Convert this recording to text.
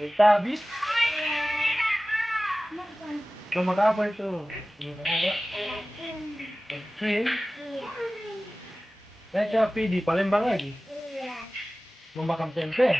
Kita habis. Mau makan apa itu? Krim? Saya capek di Palembang lagi. Mau makan tempe?